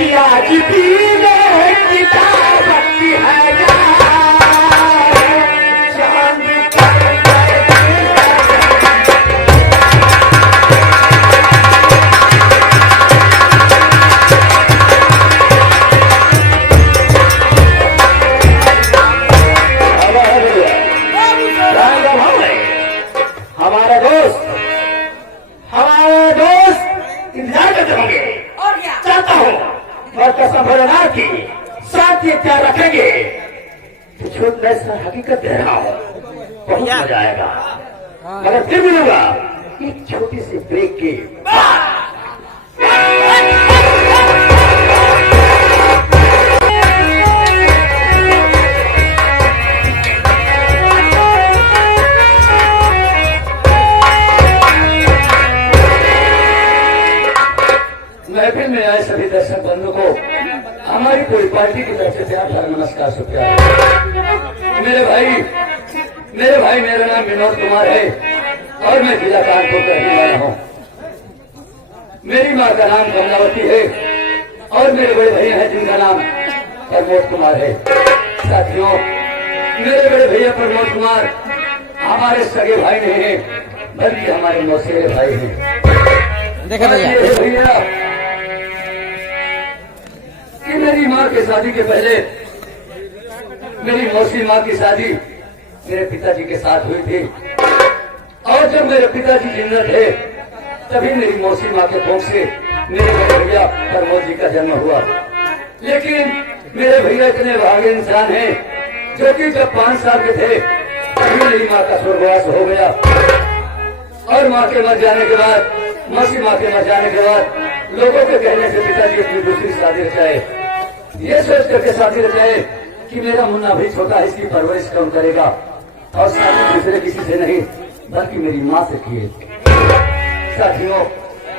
कि आज पीले किताब की है चांद इंतजार करते होंगे और क्या चाहता हूँ और कसम भोलेनाथ की साथ ये क्या रखेंगे जो मैं हकीकत दे रहा हूँ बहुत मजा आएगा मगर फिर मिलूंगा एक छोटी सी ब्रेक की महफिल में आए सभी दर्शक बंधु को हमारी पूरी पार्टी की तरफ से प्यार भरा नमस्कार शुक्रिया। मेरे भाई मेरा नाम विनोद कुमार है और मैं जिला कानपुर का रहने वाला हूँ। मेरी माँ का नाम कमलावती है और मेरे बड़े भैया हैं जिनका नाम प्रमोद कुमार है। साथियों, मेरे बड़े भैया प्रमोद कुमार हमारे सगे भाई नहीं है बल्कि हमारे मौसेरे भाई हैं। देखा भैया कि मेरी माँ के शादी के पहले मेरी मौसी माँ की शादी मेरे पिताजी के साथ हुई थी और जब मेरे पिताजी जिंदा थे तभी मेरी मौसी माँ के कोख से मेरे बड़े भैया प्रमोद जी का जन्म हुआ। लेकिन मेरे भैया इतने भागे इंसान हैं जो कि जब 5 साल के थे तभी मेरी माँ का स्वर्गवास हो गया और माँ के मर जाने के बाद मौसी माँ के मर जाने के बाद लोगों के कहने से पिताजी अपनी दूसरी शादी रचाए। ये सोच करके शादी रचाए कि मेरा मुन्ना भी छोटा है, इसकी परवरिश कौन करेगा और शादी दूसरे किसी से नहीं बल्कि मेरी माँ से किए। साथियों,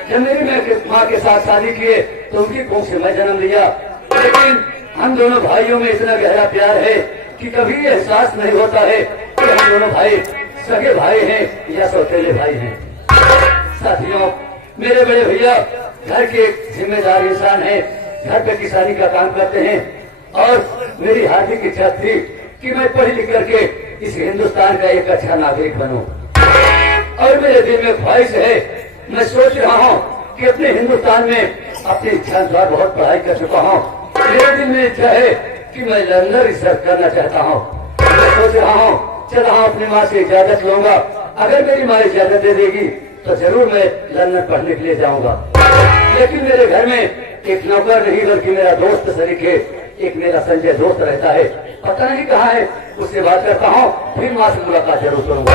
जब मेरी माँ के साथ शादी किए तो उनकी कोख से मैं जन्म लिया। लेकिन हम दोनों भाइयों में इतना गहरा प्यार है कि कभी एहसास नहीं होता है कि हम दोनों भाई सगे भाई हैं या सौतेले भाई हैं। साथियों, मेरे बड़े भैया घर के जिम्मेदार इंसान हैं, घर पे किसानी का काम करते हैं और मेरी हार्दिक इच्छा थी कि मैं पढ़ लिख करके इस हिंदुस्तान का एक अच्छा नागरिक बनूं। और मेरे दिल में ख्वाहिश है, मैं सोच रहा हूँ कि अपने हिंदुस्तान में अपनी इच्छा अनुसार बहुत पढ़ाई कर चुका हूँ। मेरे दिल में इच्छा है कि मैं लंदन रिसर्च करना चाहता हूँ। मैं सोच रहा हूँ चल रहा हूँ अपनी माँ से इजाजत लूंगा, अगर मेरी माँ इजाजत दे देगी तो जरूर मैं लंदन पढ़ने के लिए जाऊंगा। लेकिन मेरे घर में एक नौकर नहीं बल्कि मेरा दोस्त शरीक है, एक मेरा संजय दोस्त रहता है, पता नहीं कहाँ है, उससे बात करता हूँ फिर माँ से मुलाकात जरूर करूंगा।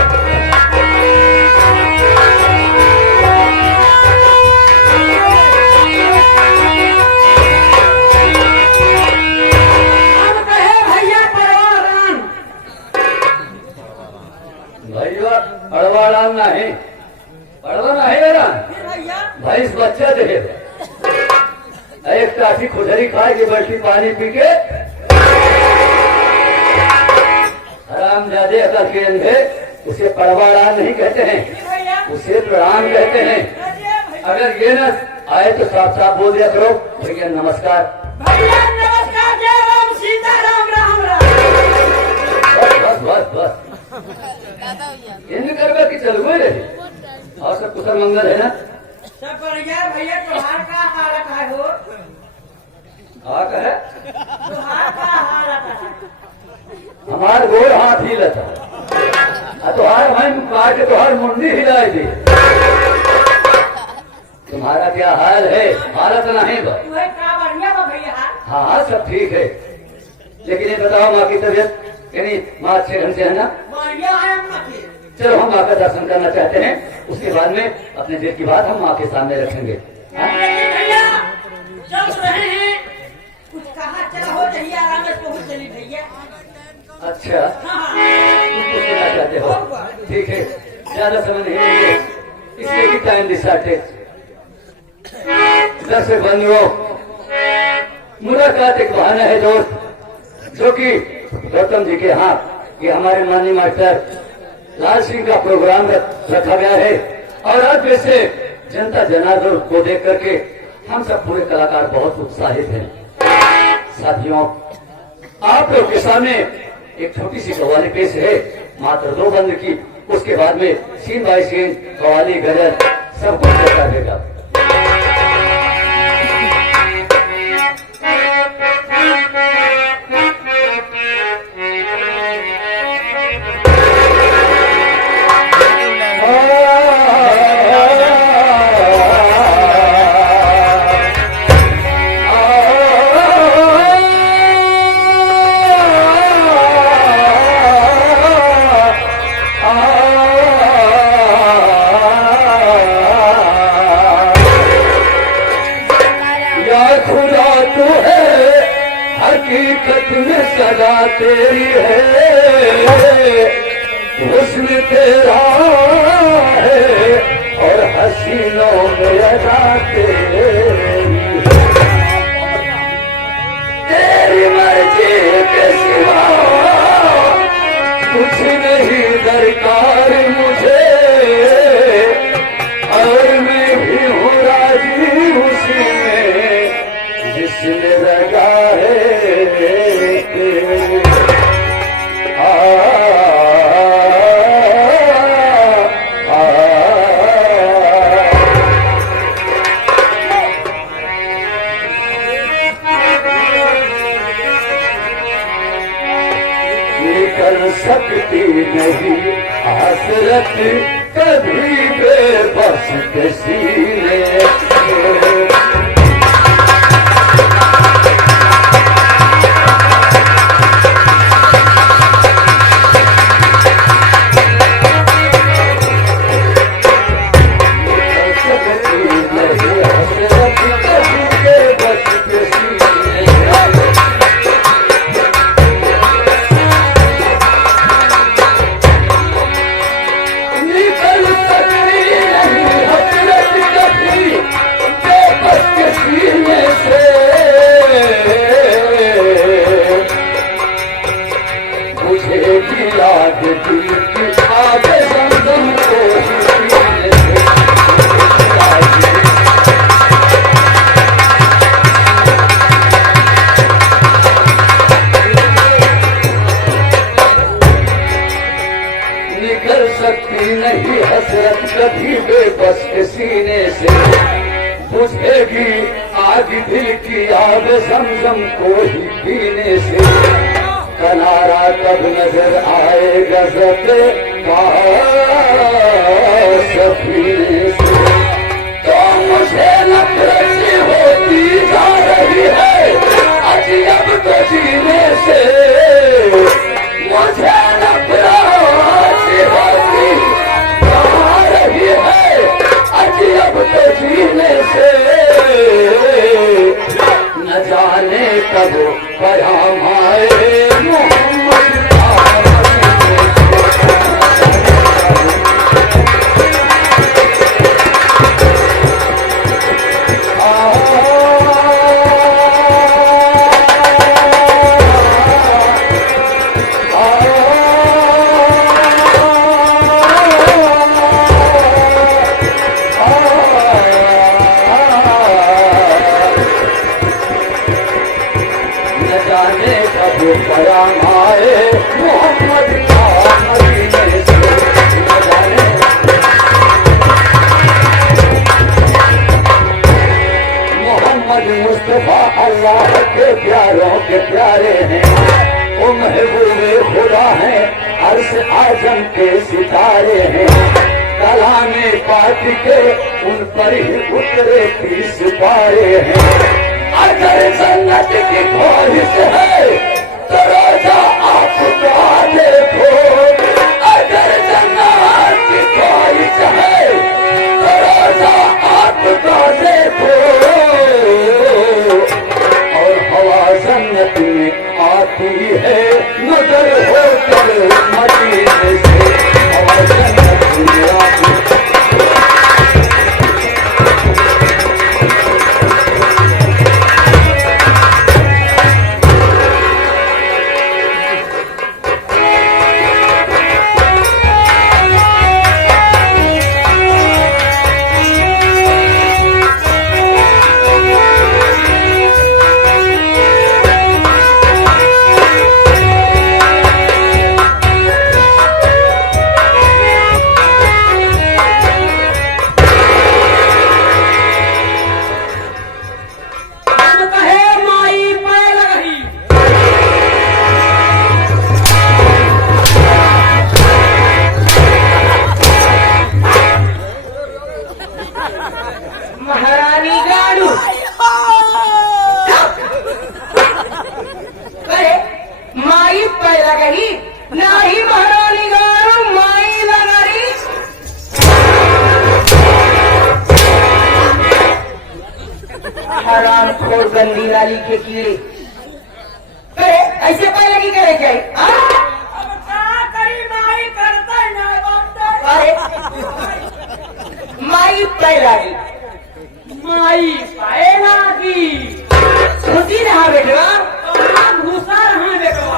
भैया अड़वाड़ा नहीं पड़वा नहीं मेरा भाई इस बच्चा देखे एक टाटी खुजरी खाएगी बैठी पानी पी के हराम जादे अकल के अंधे उसे पड़वाड़ा नहीं कहते हैं, उसे प्रणाम कहते हैं। अगर ये न आए तो साफ साफ बोल दिया करो भैया नमस्कार। भैया नमस्कार, जय राम सीता राम राम राम। बस बस बस इन करवे की चल गए रहे और सब कुशल मंगल है ना? सब बढ़िया। भैया तुम्हार का हालत है हो? हाँ कहे तुम्हार का हालत है? हमार गोर हाथ ही लता तुहार हम काट के तुहार मुंडी हिलाई दी। तुम्हारा क्या हाल है? हालत नहीं बा। तुम्हें का बढ़िया बा भैया? हाँ हाँ सब ठीक है, लेकिन ये बताओ माँ की तबीयत यानी माँ अच्छे ढंग से है ना? बढ़िया है अम्मा की। चलो हम माँ का दर्शन करना चाहते हैं, उसके बाद में अपने दिल की बात हम माँ के सामने रखेंगे। लेकिन भैया चल रहे हैं, कुछ कहा चला हो चाहिए आराम से पहुँच चली भैया। अच्छा हाँ तुम कुछ कहना चाहते हो? ठीक है, ज्यादा समय नहीं लेंगे इसलिए कि टाइम डिसाइडेड। दर्शक बंधुओं, मुलाकात एक बहाना है दोस्त, जो कि गौतम जी के यहाँ ये हमारे माननीय मास्टर लाल सिंह का प्रोग्राम रखा गया है और आज वैसे जनता जनार्दन को देख करके हम सब पूरे कलाकार बहुत उत्साहित हैं। साथियों, आप लोग के सामने एक छोटी सी कव्वाली पेश है, मात्र 2 बंद की। उसके बाद में सीन बाय सीन कव्वाली गजल सब कुछ चलता रहेगा। हकीकत में सदा तेरी है, हुस्न तेरा है और हसीनों में अदा तेरी मर्जी के सिवा कुछ नहीं दरकार मुझे, और मैं भी हूँ राजी उसी में जिसने लगा है। निकल सकती नहीं हसरत कभी बेबस के सीने से। निकल सकती नहीं हसरत कभी बेबस के सीने से, बुझेगी आग दिल की आग समझम को ही पीने से। किनारा कब नजर आएगा ज़ब्ते सफीने से, तो मुझे नफरत सी होती जा रही है अजब तो जीने से। मुझे नफरत होती जा रही है अजब तो जीने से। न जाने कब कयाम आए अल्लाह के प्यारों के प्यारे हैं, वो महबूबे खुदा हैं, अर्श आजम के सितारे हैं। कलामे पाक के उन पर ही उतरे 30 पारे हैं। अगर जन्नत की ख्वाहिश है तो रोजा आपका देखो, अगर जन्नत की ख्वाहिश है तो रोजा आपका देखो। जन्नत में आती है मगर होकर मदीने से, और जन्नत में आती कही नाही महारानी गारू माई लगरी हराम खोर गंदी नाली के कीड़े करे ऐसे पहले की करे जाए अब का करी माई करता ही ना बात अरे माई पैदा की माई पाएगा की खुशी रहा बेटवा घुसा रहा बेटवा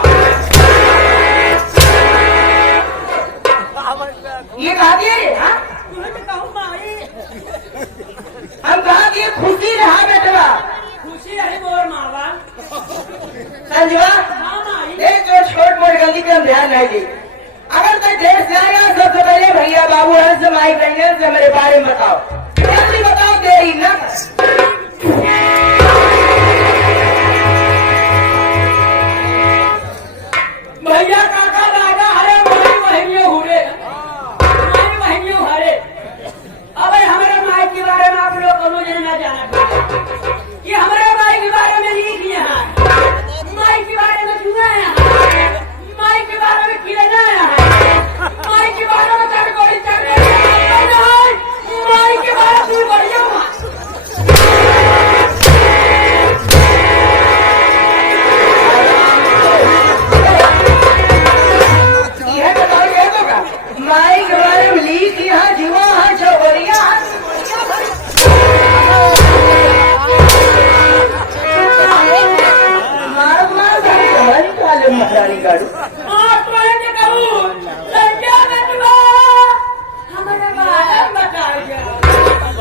ये कहा दिए हाँ तुम्हें तो कहूँ माई हम कहा दिए खुशी रहा बेटवा खुशी रही मोर मावा संजवा हाँ माई एक जो छोट मोट गलती का हम ध्यान नहीं दी अगर तक देर से आएगा सबसे पहले भैया बाबू हंस माई बहन से मेरे बारे में बताओ जल्दी बताओ देरी न भैया काका दादा हरे माई बहनियों हुरे माई बहनियों हरे अब हमारे माई के बारे में आप लोग को ना जाना कि हमारे माई के बारे में लिख यहाँ माई के बारे में सुना है माई के बारे में खिलाना है माई के बारे में चटकोरी माई के बारे में बढ़िया यह बताओ ये तो का माई के बारे में लीक यहाँ जीवा हाँ चौबरिया मार मार हमारी काले महारानी गाड़ू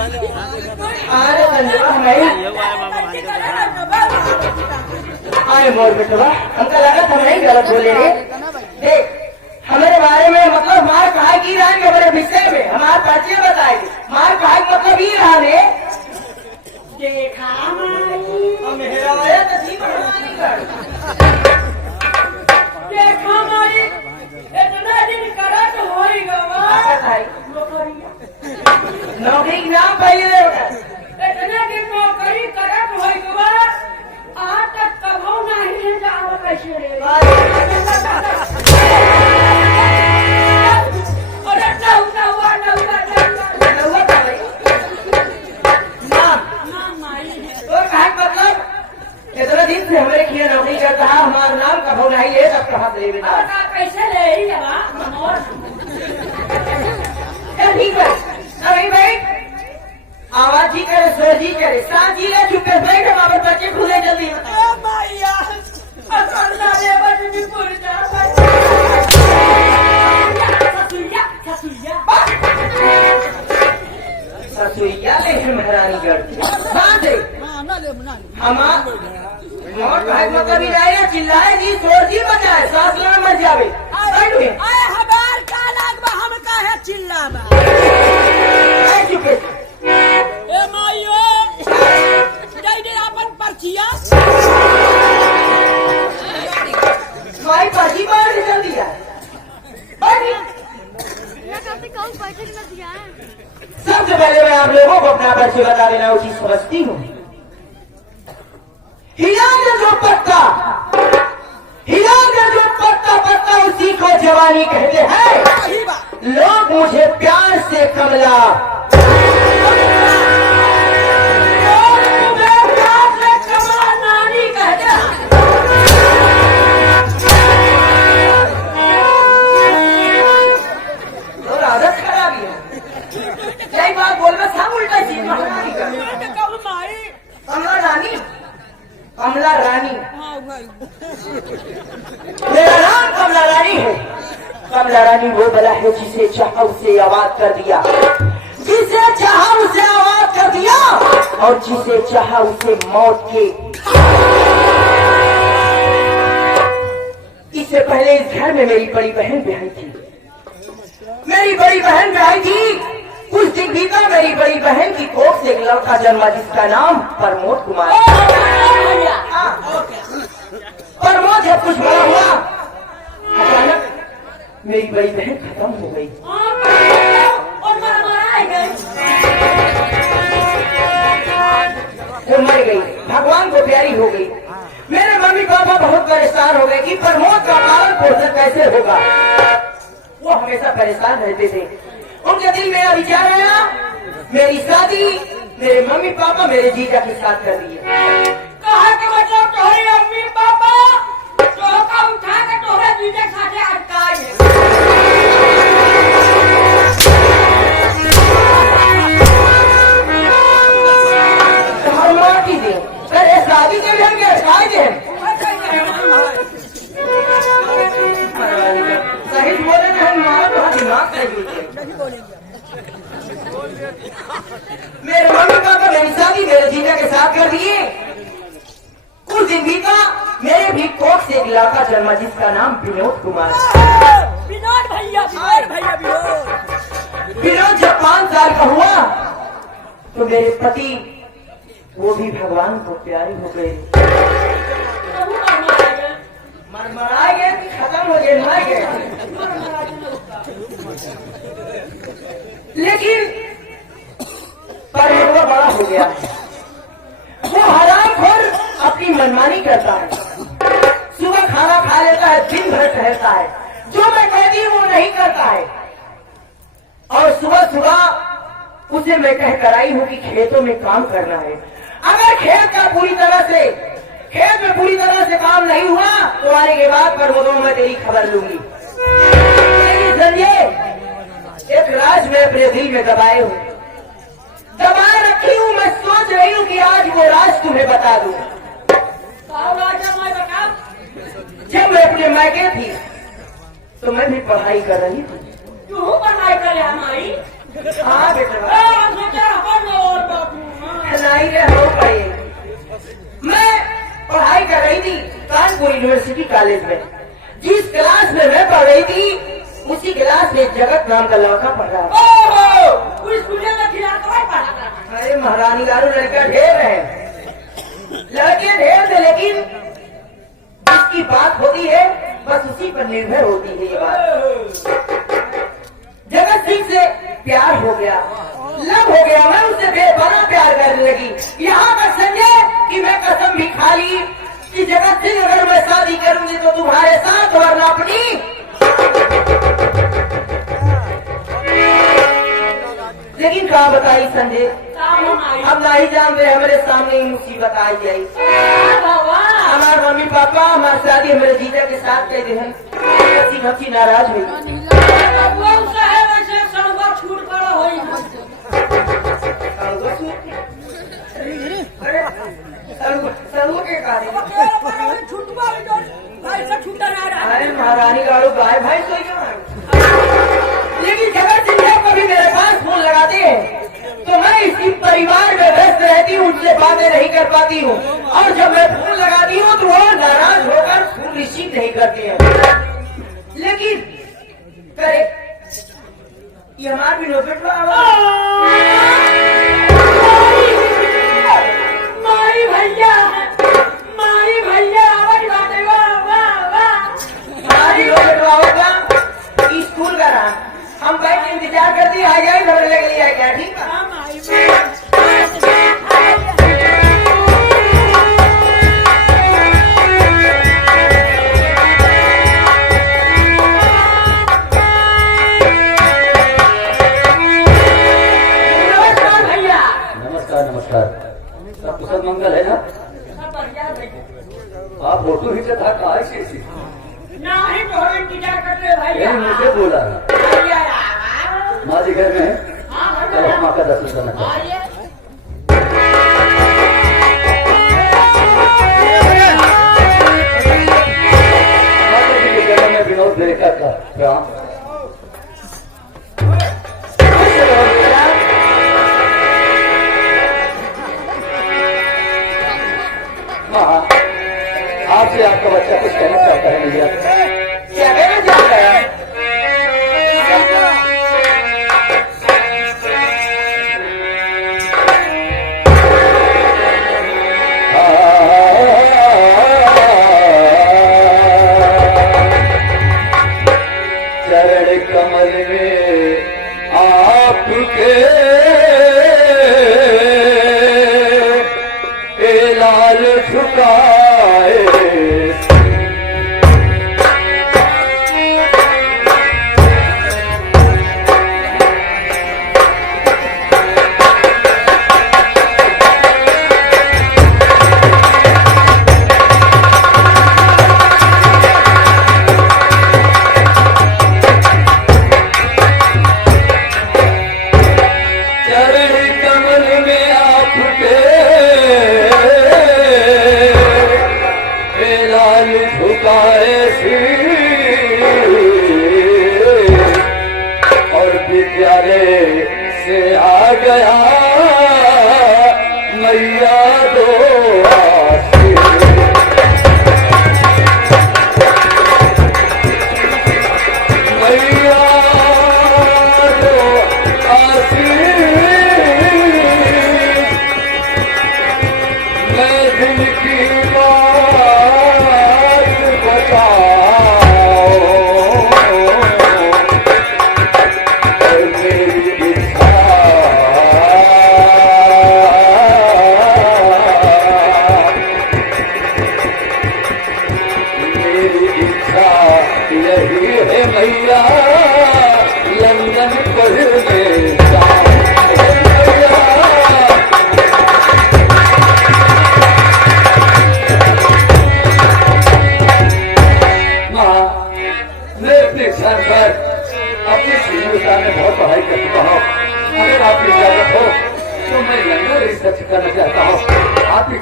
अरे संजवा नहीं आए मोर बेटवा हमको लगा था नहीं गलत बोले रे देख हमारे बारे में मतलब मार कहा की रहा है हमारे विषय में हमारे परिचय बताएगी मार कहा की मतलब ये रहा रे देखा हम हेराया तो थी महारानी गाड़ू देखा माई इतना दिन करा तो हो ही गवा नौकरी के नाम पहले इतना दिन नौकरी करत हो गवा आज तक कभो नहीं जाओ कैसे रे अरे नहुआ ना माई और कहा मतलब इतना दिन से हमारे खिया नौकरी करता है हमारा नाम कभो नहीं ले तब कहा ले बेटा अब का कैसे ले ही जवा मनोर ठीक है अरे भाई आवाज ही करे सर जी करे सांची ले चुके बैठ हमारे बच्चे खुले जल्दी ए माईया अकल्ला रे बजनी पुर जा ससुया ससुइया ले महारानी गढ़ बात है हमार मोर भाई मतलब भी जाए चिल्लाए जी शोर जी बजाए सांस लेना मर जावे बैठ गए आए हमार का लागबा हम काहे चिल्लाबा बैठ चुके ए माईयो दे दे अपन पर्चिया माई पाजी बाहर निकल दिया बैठ सबसे पहले मैं आप लोगों को अपना परिचय बता देना उचित समझती हूँ हीरा का जो पत्ता उसी को जवानी कहते हैं लोग मुझे प्यार से कमला नानी कहते और आदत खराब है यही बात बोलना सब उल्टा चीज महारानी का कब माई कमला रानी मेरा नाम कमला रानी है कमला रानी वो बला है जिसे चाहा उसे आवाज कर दिया जिसे चाहा उसे आवाज कर दिया और जिसे चाहा उसे मौत के इससे पहले इस घर में मेरी बड़ी बहन ब्याही थी कुछ दिन भीतर मेरी बड़ी बहन की कोख से एक लड़का जन्मा जिसका नाम प्रमोद कुमार प्रमोद जब कुछ बड़ा हुआ अचानक मेरी बड़ी बहन खत्म हो गई वो मर गई भगवान को प्यारी हो गई मेरे मम्मी पापा बहुत परेशान हो गए कि प्रमोद का पालन पोषण कैसे होगा। वो हमेशा परेशान रहते थे। उनके दिल में विचार आया, मेरी शादी मेरे मम्मी पापा मेरे जीजा के साथ कर दिए। कहा के मतलब तोहरे मम्मी पापा तो का उठा के तोहरे जीजा के साथे अटकाए। माटी दे करे शादी के हम के खाए दे। सही बोले तो हम मारा तो दिमाग सही मेरे मम्मी पापा मेरी शादी मेरे जीजा के साथ कर दिए। कुछ दिन बीता, मेरे भी कोख से एक लड़का जन्मा जिसका नाम विनोद कुमार। विनोद भैया विनोद जब 5 साल का हुआ तो मेरे पति वो भी भगवान को प्यारे हो गए। मरमराए गए कि खत्म हो गए, मर गए। लेकिन पर वो बड़ा हो गया। वो हरामखोर अपनी मनमानी करता है। सुबह खाना खा लेता है, दिन भर टहलता है, जो मैं कहती हूँ वो नहीं करता है। और सुबह सुबह उसे मैं कह कर आई हूँ कि खेतों में काम करना है। अगर खेत में पूरी तरह से काम नहीं हुआ तो आने के बाद प्रमोदों में तेरी खबर लूंगी। लेकिन संजय, एक राज में अपने दिल में दबाए रखी हूँ। मैं सोच रही हूँ कि आज वो राज तुम्हें बता दूं। जब मैं अपने मायके थी तो मैं भी पढ़ाई कर रही थी। तू पढ़ाई करे हमारी? हाँ बेटा, नहीं रे हो गई। मैं पढ़ाई कर रही थी कानपुर यूनिवर्सिटी कॉलेज में। जिस क्लास में मैं पढ़ रही थी उसी क्लास में जगत नाम का लड़का पढ़ रहा है। अरे महारानी गारू, लड़का ढेर है, लड़के ढेर थे, लेकिन जिसकी बात होती है बस उसी पर निर्भर होती है ये बात। जगत सिंह से प्यार हो गया, लव हो गया। मैं उससे बेपनाह प्यार करने लगी। यहाँ तक संजय कि मैं कसम भी खा ली कि जगत सिंह अगर मैं शादी करूंगी तो तुम्हारे साथ वरना अपनी। लेकिन कहाँ बताई संजय, हम नहीं जानते, हमारे सामने ही मुसीबत आई जाई। हमारे मम्मी पापा हमारी शादी हमारे जीजा के साथ कहते हैं। हंसी नाराज हुई। अरे महारानी गाड़ू गाय भाई तो लेकिन जगत सिंह कभी मेरे पास फोन लगाते हैं तो मैं इसी परिवार में व्यस्त रहती हूँ, उनसे बातें नहीं कर पाती हूँ। और जब मैं फोन लगाती हूँ तो वो नाराज होकर फोन रिसीव नहीं करते हैं। लेकिन करे ये हमारे भी नोबेट स्कूल का नाम हम बैठ इंतजार करती आ जाए, घर लग लिया क्या? ठीक है। सब कुशल मंगल है ना? आप फोटो खींचा था कहा से नहीं तो हम इंतजार करते भैया। मुझे बोला माँ जी घर में है, चलो माँ का दर्शन करना चाहिए। मैं विनोद लेकर का आपसे आपका बच्चा कुछ कहना चाहता है भैया। क्या कहना चाहता है? चरण कमल में आपके लाल झुकाए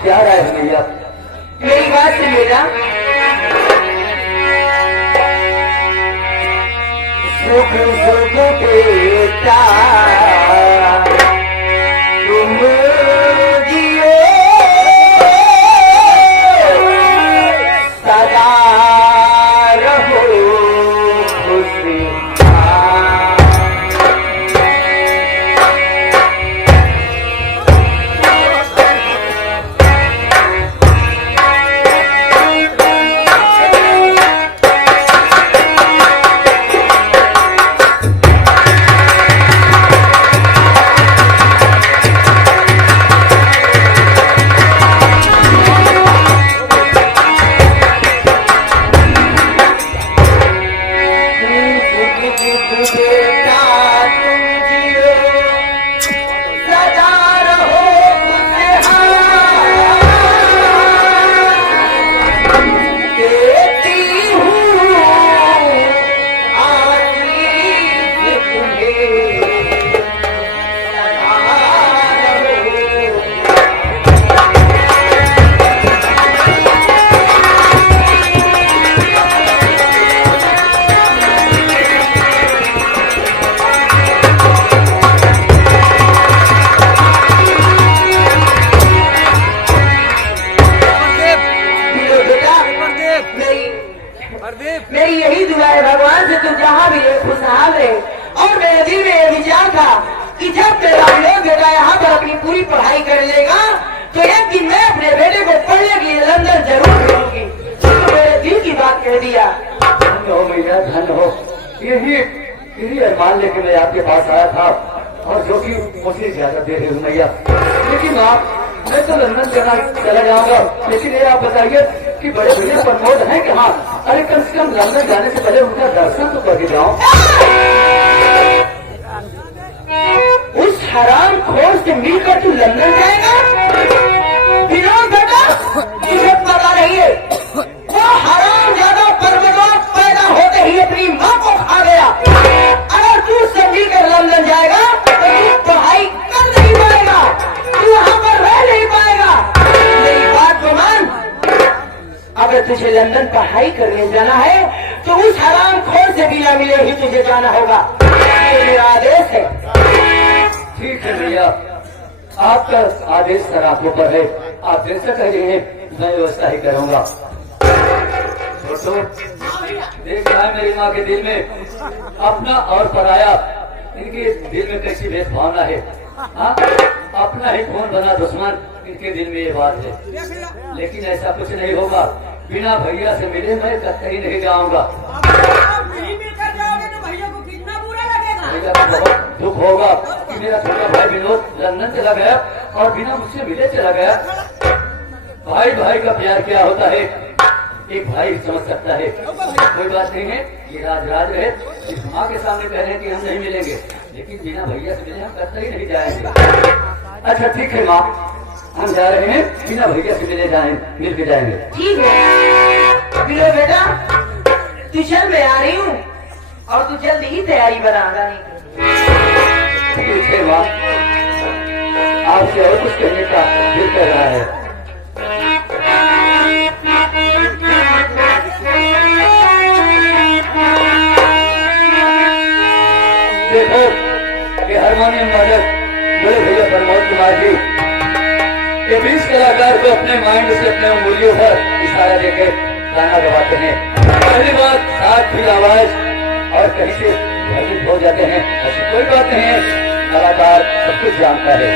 क्या राय है भैया? मेरी बात सुन बेटा, सुख सुख बेटा तुम जियो सदा रहो खुशहाल। मेरी यही दुआ है भगवान से, तुम जहाँ भी रहे खुशहाल रहे। और मेरे दिल में ये विचार था कि जब तेरा लोग बेटा यहाँ पर अपनी पूरी पढ़ाई कर लेगा तो एक दिन मैं अपने बेटे को पढ़ने के लिए लंदन जरूर भेजूंगी। तो मेरे दिल की बात कह दिया। धन्य हो भैया, धन्य हो। यही अरमान लेके मैं आपके पास आया था, और जो कि मुझे ज्यादा दे रही हूँ भैया। लेकिन मैं तो लंदन चला जाऊंगा, लेकिन ये आप बताइए कि बड़े भैया प्रमोद हैं कि हाँ? अरे कम से कम लंदन जाने से पहले उनका दर्शन तो करके जाओ। उस हराम खोर से मिलकर तू लंदन जाएगा? विनोद बेटा, तुझे पता नहीं है, वो हराम ज्यादा परमदार पैदा होते ही अपनी माँ को खा गया। अगर तू उससे मिलकर लंदन जाएगा तो तू पढ़ाई कर नहीं पाएगा, तू वहाँ पर रह नहीं पाएगा। मेरी बात को मान, अगर तुझे लंदन पढ़ाई करने जाना है तो उस हराम खोर से बिना मिले ही तुझे जाना होगा। ये मेरा आदेश है। ठीक है भैया, आपका आदेश सर आपके ऊपर है। आप जैसा कहेंगे मैं व्यवस्था ही करूंगा। तो देख रहा है मेरी माँ के दिल में अपना और पराया, इनके दिल में कैसी भेदभावना है। हाँ, अपना ही खून बना दुश्मन, इनके दिल में ये बात है। लेकिन ऐसा कुछ नहीं होगा, बिना भैया से मिले मैं कहीं नहीं जाऊंगा। भैया को बहुत दुख होगा कि मेरा छोटा भाई विनोद लंदन चला गया और बिना मुझसे मिले चला गया। भाई भाई का प्यार क्या होता है एक भाई समझ सकता है। कोई बात नहीं है, ये राज है। इस माँ के सामने कह रहे हैं कि हम नहीं मिलेंगे, लेकिन बिना भैया से मिले हम कतई नहीं जाएंगे। अच्छा ठीक है माँ, हम जा रहे हैं, बिना भैया से मिल के जाएंगे। ठीक है बिलो बेटा, तू चल, मैं आ रही हूँ और तू जल्दी ही तैयारी बना रही। ठीक है माँ, आपसे और कुछ कहने का दिल कर रहा है। देखो ये हारमोनियम वादक बड़े भैया प्रमोद कुमार जी, ये 20 कलाकार को अपने माइंड से अपने उंगलियों पर इशारा देकर गाना गवाते हैं। पहली बात साथ भी आवाज और कहीं से भ्रमित हो जाते हैं, ऐसी कोई बात नहीं है। कलाकार सब कुछ जानता है।